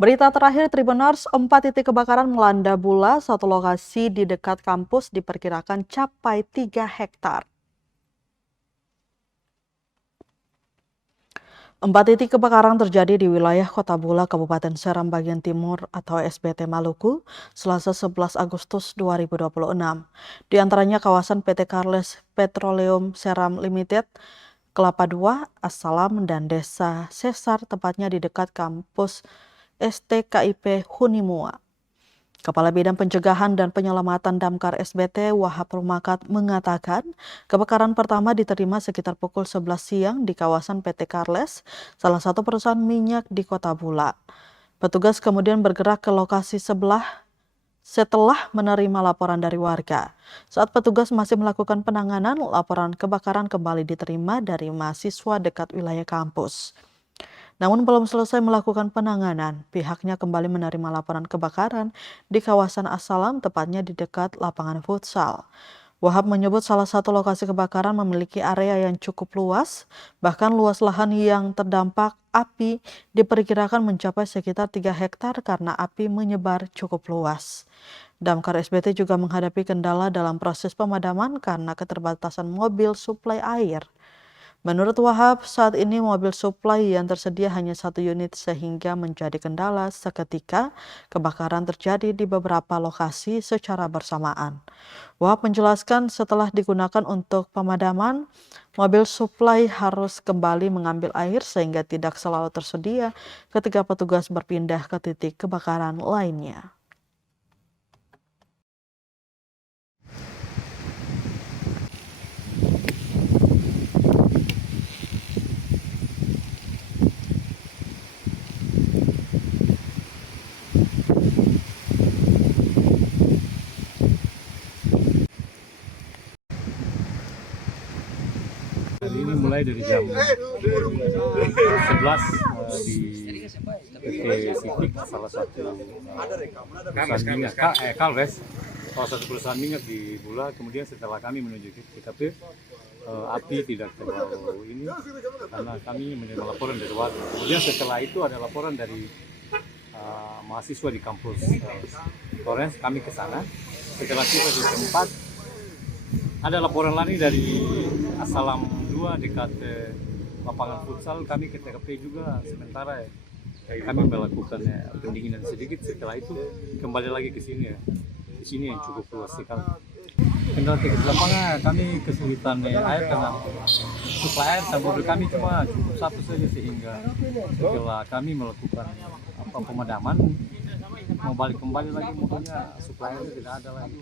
Berita terakhir Tribuners, 4 titik kebakaran melanda Bula, satu lokasi di dekat kampus diperkirakan capai 3 hektar. 4 titik kebakaran terjadi di wilayah Kota Bula, Kabupaten Seram bagian timur atau SBT Maluku, Selasa 11 Agustus 2026. Di antaranya kawasan PT Carles Petroleum Seram Limited, Kelapa II, Assalam, dan Desa Sesar, tepatnya di dekat kampus STKIP Hunimua. Kepala Bidang Pencegahan dan Penyelamatan Damkar SBT Wahab Rumakat mengatakan kebakaran pertama diterima sekitar pukul 11 siang di kawasan PT Carles, salah satu perusahaan minyak di Kota Bula. Petugas kemudian bergerak ke lokasi setelah menerima laporan dari warga. Saat petugas masih melakukan penanganan, laporan kebakaran kembali diterima dari mahasiswa dekat wilayah kampus. Namun belum selesai melakukan penanganan, pihaknya kembali menerima laporan kebakaran di kawasan Assalam, tepatnya di dekat lapangan futsal. Wahab menyebut salah satu lokasi kebakaran memiliki area yang cukup luas, bahkan luas lahan yang terdampak api diperkirakan mencapai sekitar 3 hektar karena api menyebar cukup luas. Damkar SBT juga menghadapi kendala dalam proses pemadaman karena keterbatasan mobil suplai air. Menurut Wahab, saat ini mobil suplai yang tersedia hanya 1 unit sehingga menjadi kendala seketika kebakaran terjadi di beberapa lokasi secara bersamaan. Wahab menjelaskan setelah digunakan untuk pemadaman, mobil suplai harus kembali mengambil air sehingga tidak selalu tersedia ketika petugas berpindah ke titik kebakaran lainnya. Hari ini mulai dari jam 11 di PT Sipik, salah satu perusahaan minyak, Kalves, salah satu perusahaan minyak di Bula. Kemudian setelah kami menuju ke TKP, api tidak terlalu ini karena kami menerima laporan dari warga. Kemudian setelah itu ada laporan dari mahasiswa di kampus Torrens, kami ke sana. Setelah tiba di tempat, ada laporan lagi dari Assalam 2 dekat lapangan futsal. Kami ke TKP juga, sementara kami melakukan pendinginan sedikit. Setelah itu kembali lagi ke sini ya. Di sini yang cukup luas sekali. Kendala teknis lapangan, kami kesulitan air karena suplai air mobil kami cuma cukup satu saja, sehingga setelah kami melakukan pemadaman mau balik kembali lagi mobilnya suplai air tidak ada lagi.